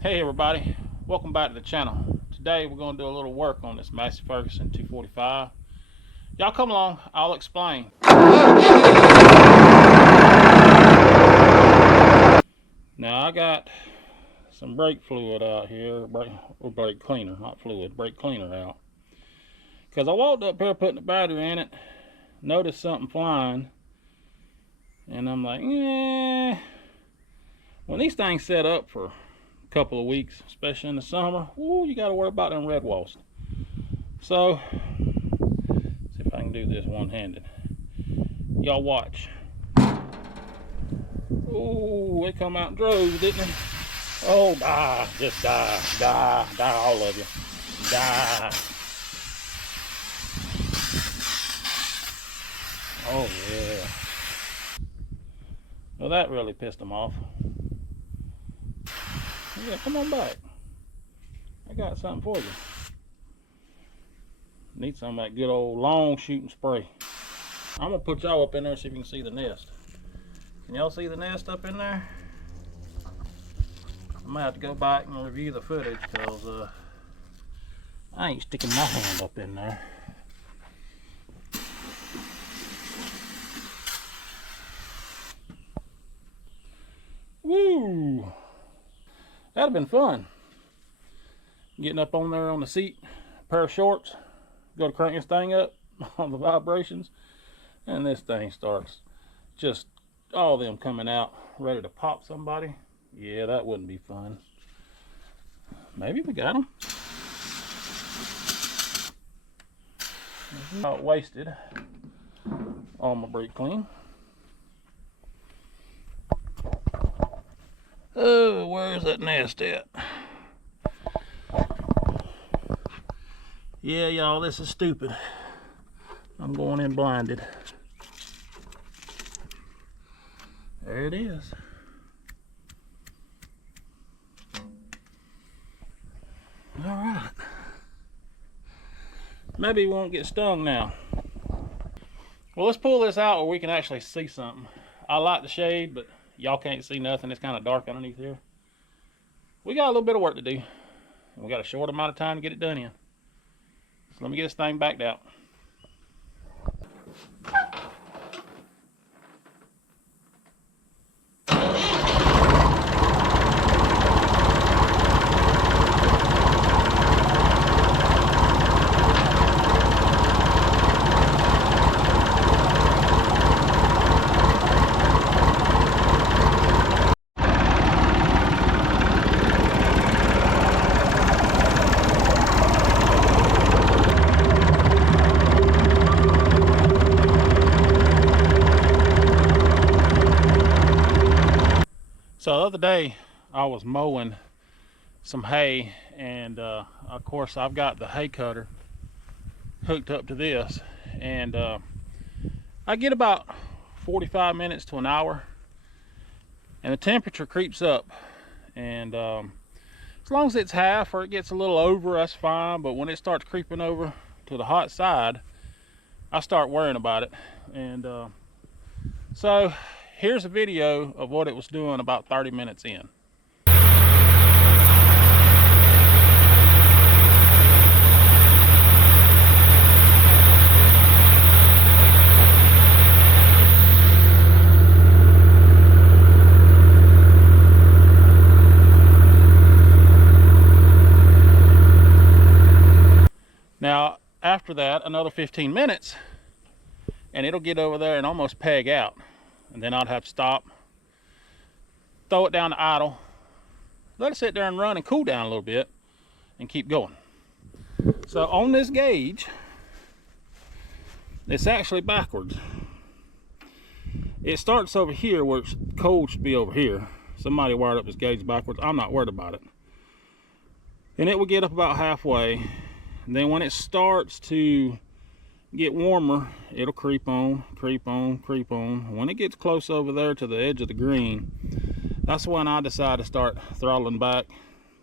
Hey everybody, welcome back to the channel. Today we're going to do a little work on this Massey Ferguson 245. Y'all come along, I'll explain. Now I got some brake fluid out here, brake cleaner, not fluid, brake cleaner out. Because I walked up here putting the battery in it, noticed something flying, and I'm like, when these things set up for couple of weeks, especially in the summer, ooh, you got to worry about them red walls. So see if I can do this one-handed. Y'all watch. Ooh, it come out in droves, didn't it? Oh, die, just die, all of you, die. Oh yeah. Well, that really pissed them off. Yeah, come on back. I got something for you. Need some of that good old long shooting spray. I'm gonna put y'all up in there so you can see the nest. Can y'all see the nest up in there? I might have to go back and review the footage because I ain't sticking my hand up in there. Woo! That'd have been fun. Getting up on there on the seat, pair of shorts, go to crank this thing up on the vibrations, and this thing starts just all of them coming out, ready to pop somebody. Yeah, that wouldn't be fun. Maybe we got them. Not wasted on my brake clean. Oh, where's that nest at? Yeah, y'all, this is stupid. I'm going in blinded. There it is. All right. Maybe we won't get stung now. Well, let's pull this out where we can actually see something. I like the shade, but y'all can't see nothing. It's kind of dark underneath here. We got a little bit of work to do, and we got a short amount of time to get it done in. So let me get this thing backed out. So the other day I was mowing some hay, and of course I've got the hay cutter hooked up to this, and I get about 45 minutes to an hour, and the temperature creeps up, and as long as it's half or it gets a little over, that's fine. But when it starts creeping over to the hot side, I start worrying about it. And so here's a video of what it was doing about 30 minutes in. Now, after that, another 15 minutes, and it'll get over there and almost peg out. And then I'd have to stop, throw it down to idle, let it sit there and run and cool down a little bit, and keep going. So on this gauge, it's actually backwards. It starts over here where it's cold, should be over here. Somebody wired up this gauge backwards. I'm not worried about it. And it will get up about halfway. And then when it starts to get warmer, it'll creep on. When it gets close over there to the edge of the green, that's when I decide to start throttling back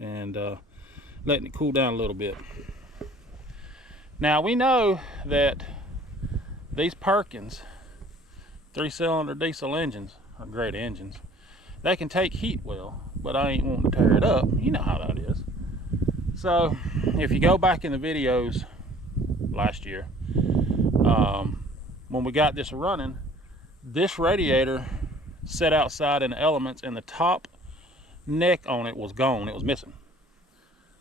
and letting it cool down a little bit. Now we know that these Perkins 3-cylinder diesel engines are great engines. They can take heat well. but I ain't wanting to tear it up. You know how that is. So if you go back in the videos last year, when we got this running, this radiator set outside in the elements, and the top neck on it was gone. It was missing.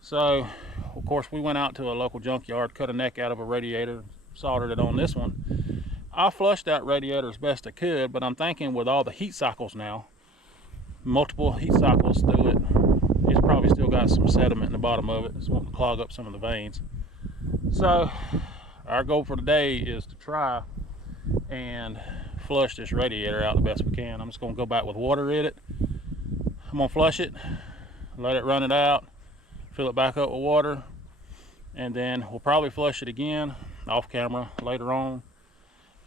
So of course we went out to a local junkyard, cut a neck out of a radiator, soldered it on this one. I flushed that radiator as best I could, but I'm thinking with all the heat cycles now, multiple heat cycles through it, it's probably still got some sediment in the bottom of it. It's wanting to clog up some of the veins. So our goal for today is to try and flush this radiator out the best we can. I'm just going to go back with water in it. I'm going to flush it, let it run it out, fill it back up with water, and then we'll probably flush it again off camera later on.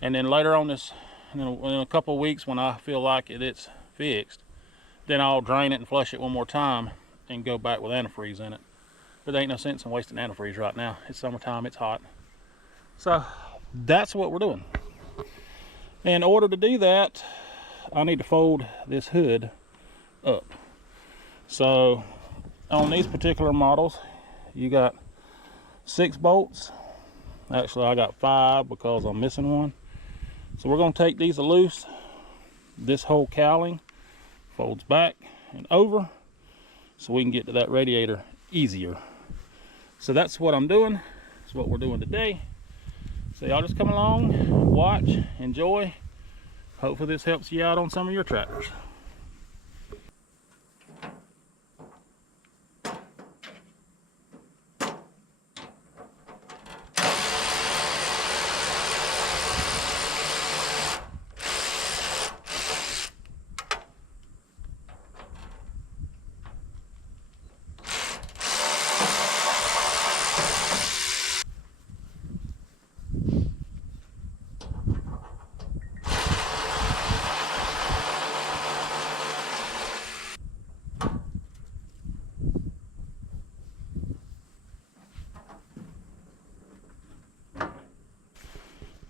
And then later on this, in a couple of weeks, when I feel like it's fixed, then I'll drain it and flush it one more time and go back with antifreeze in it. But there ain't no sense in wasting antifreeze right now. It's summertime, it's hot. So that's what we're doing. In order to do that, I need to fold this hood up. So on these particular models, you got 6 bolts. Actually, I got 5 because I'm missing one. So we're going to take these loose. This whole cowling folds back and over so we can get to that radiator easier. So that's what I'm doing. That's what we're doing today. So y'all just come along, watch, enjoy. Hopefully this helps you out on some of your tractors.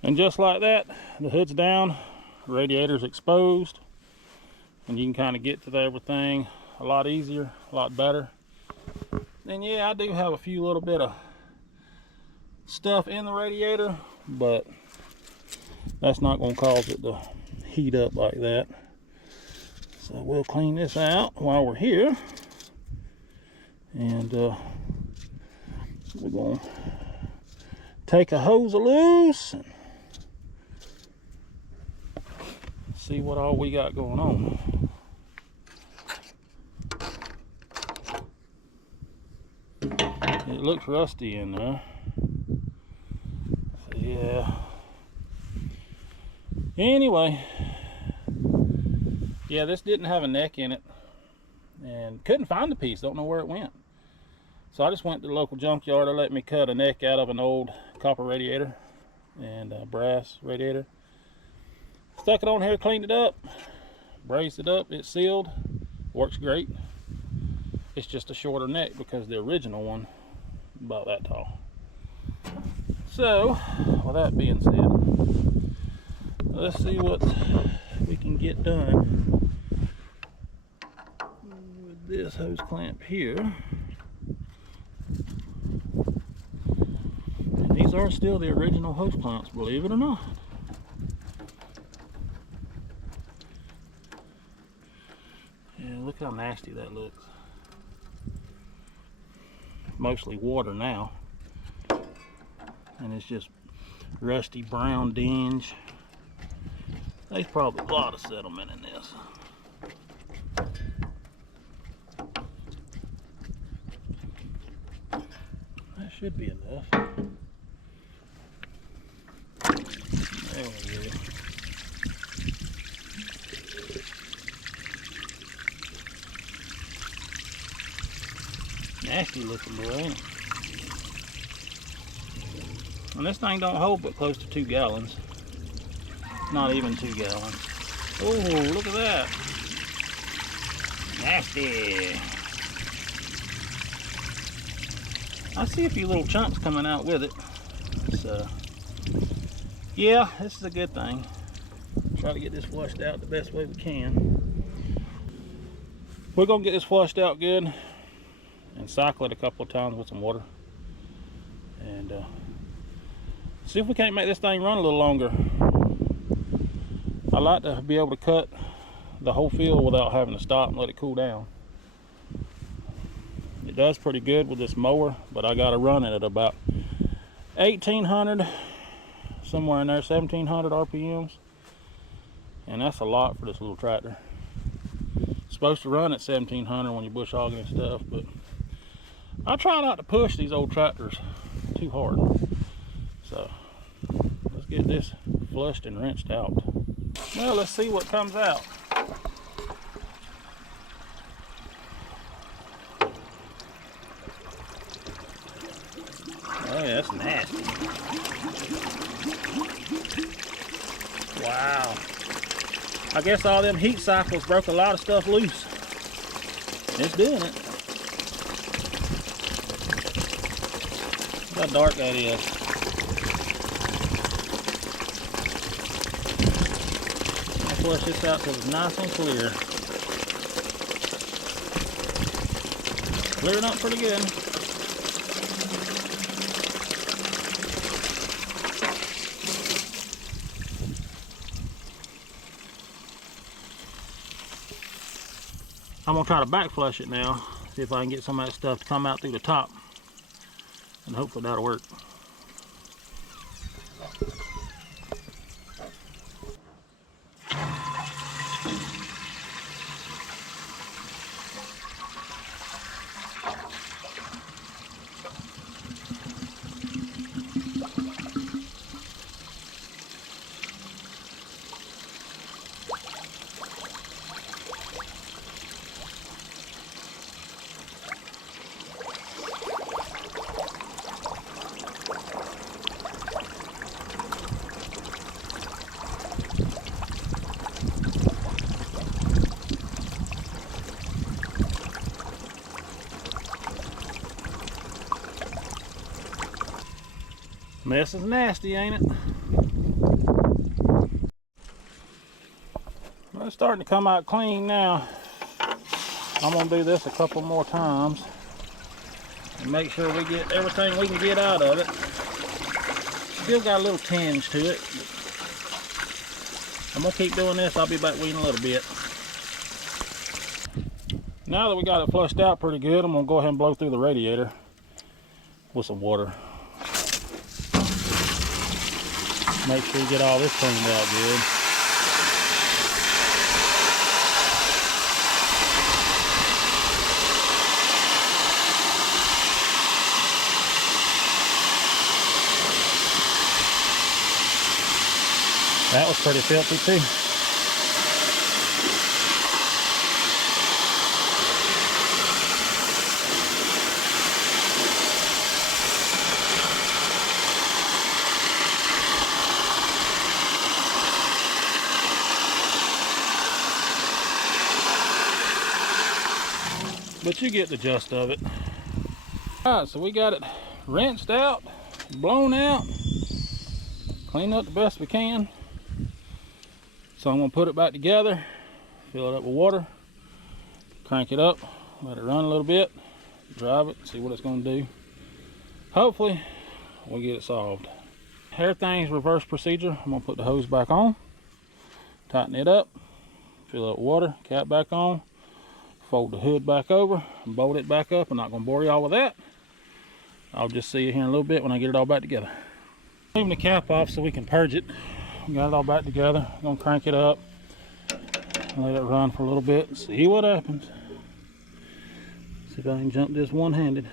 And just like that, the hood's down, radiator's exposed, and you can kind of get to everything a lot easier, a lot better. And yeah, I do have a few little bit of stuff in the radiator, but that's not going to cause it to heat up like that. So we'll clean this out while we're here, and we're going to take a hose loose and see what all we got going on. It looks rusty in there. So yeah. Anyway, yeah, this didn't have a neck in it and couldn't find the piece. Don't know where it went. So I just went to the local junkyard. They let me cut a neck out of an old copper radiator and a brass radiator. Stuck it on here, cleaned it up, brazed it up, it's sealed, works great. It's just a shorter neck because the original one about that tall. So with that being said, let's see what we can get done with this hose clamp here. And these are still the original hose clamps, believe it or not. Yeah, look how nasty that looks. Mostly water now, and it's just rusty brown dinge. There's probably a lot of sediment in this. That should be enough. There we go. Nasty looking boy, ain't it? And this thing don't hold but close to 2 gallons. Not even 2 gallons. Oh, look at that. Nasty. I see a few little chunks coming out with it. So, yeah, this is a good thing. Try to get this flushed out the best way we can. We're gonna get this flushed out good and cycle it a couple of times with some water, and see if we can't make this thing run a little longer. I like to be able to cut the whole field without having to stop and let it cool down. It does pretty good with this mower, but I got to run it at about 1800, somewhere in there, 1700 RPMs, and that's a lot for this little tractor. It's supposed to run at 1700 when you're bush hogging and stuff, but I try not to push these old tractors too hard. So let's get this flushed and rinsed out. Well, let's see what comes out. Oh yeah, that's nasty. Wow. I guess all them heat cycles broke a lot of stuff loose. It's doing it. Look how dark that is. I'll flush this out till it's nice and clear. Clearing up pretty good. I'm gonna try to back flush it now, see if I can get some of that stuff to come out through the top, and hopefully that'll work. Mess is nasty, ain't it? Well, it's starting to come out clean now. I'm gonna do this a couple more times and make sure we get everything we can get out of it. Still got a little tinge to it. I'm gonna keep doing this. I'll be back with you in a little bit. Now that we got it flushed out pretty good, I'm gonna go ahead and blow through the radiator with some water. Make sure you get all this cleaned out good. That was pretty filthy too. But you get the gist of it. Alright, so we got it rinsed out, blown out, cleaned up the best we can. So I'm going to put it back together, fill it up with water, crank it up, let it run a little bit, drive it, see what it's going to do. Hopefully we'll get it solved. Everything's reverse procedure. I'm going to put the hose back on, tighten it up, fill it up with water, cap back on, fold the hood back over and bolt it back up. I'm not going to bore y'all with that. I'll just see you here in a little bit when I get it all back together. Leaving the cap off so we can purge it. We got it all back together. I'm going to crank it up, let it run for a little bit and see what happens. See if I can jump this one-handed.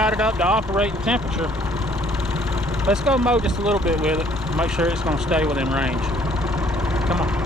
got it up to operating temperature. Let's go mow just a little bit with it. Make sure it's going to stay within range. Come on.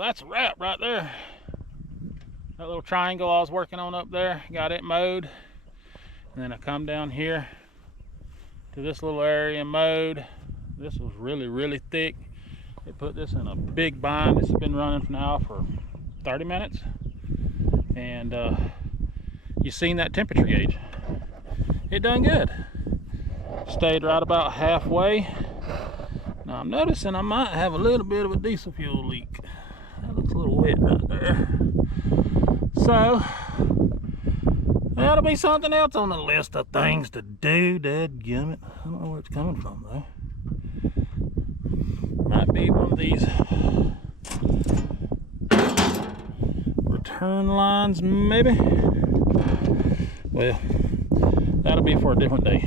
That's a wrap right there. That little triangle I was working on up there, got it mowed. And then I come down here to this little area and mowed. This was really thick. They put this in a big bind. This has been running now for 30 minutes. And you seen that temperature gauge. It done good. Stayed right about halfway. Now I'm noticing I might have a little bit of a diesel fuel leak. That looks a little wet right there. So that'll be something else on the list of things to do. Dadgummit. I don't know where it's coming from though. Might be one of these return lines, maybe. Well, that'll be for a different day.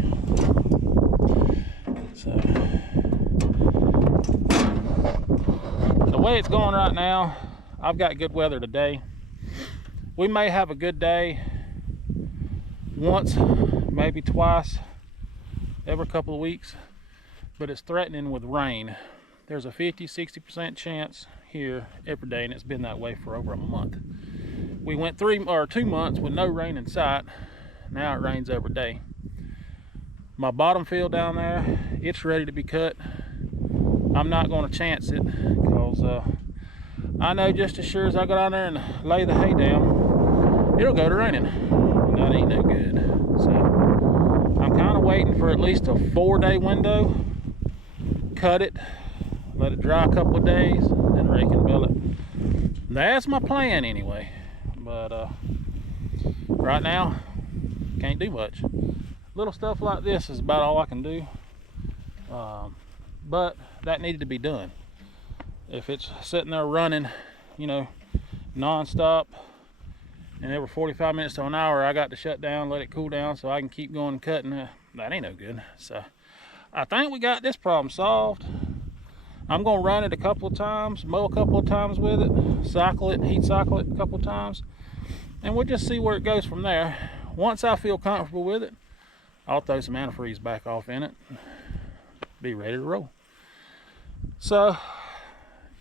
So the way it's going right now, I've got good weather today. We may have a good day once, maybe twice every couple of weeks, but it's threatening with rain. There's a 50-60% chance here every day, and it's been that way for over a month. We went 2 months with no rain in sight. Now it rains every day. My bottom field down there, it's ready to be cut. I'm not going to chance it because I know just as sure as I go down there and lay the hay down, it'll go to raining, and that ain't no good. So I'm kind of waiting for at least a 4-day window, cut it, let it dry a couple of days, and rake and bill it. That's my plan anyway. But right now, can't do much. Little stuff like this is about all I can do. But that needed to be done. If it's sitting there running, you know, non-stop, and every 45 minutes to an hour I got to shut down, let it cool down so I can keep going and cutting, that ain't no good. So I think we got this problem solved. I'm gonna run it a couple of times, mow a couple of times with it, cycle it, heat cycle it a couple of times, and we'll just see where it goes from there. Once I feel comfortable with it, I'll throw some antifreeze back off in it, be ready to roll. So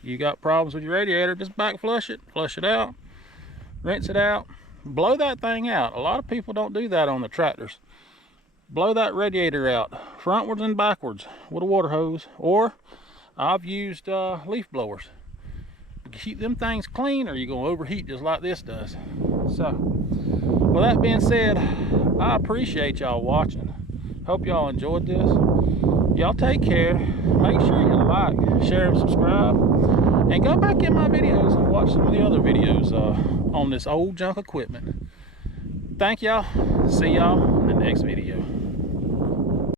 you got problems with your radiator, just back flush it out, rinse it out, blow that thing out. A lot of people don't do that on the tractors. Blow that radiator out frontwards and backwards with a water hose, or I've used leaf blowers. Keep them things clean, or you're gonna overheat just like this does. So with that being said, I appreciate y'all watching. Hope y'all enjoyed this. Y'all take care. Make sure you like, share, and subscribe, and go back in my videos and watch some of the other videos on this old junk equipment. Thank y'all. See y'all in the next video.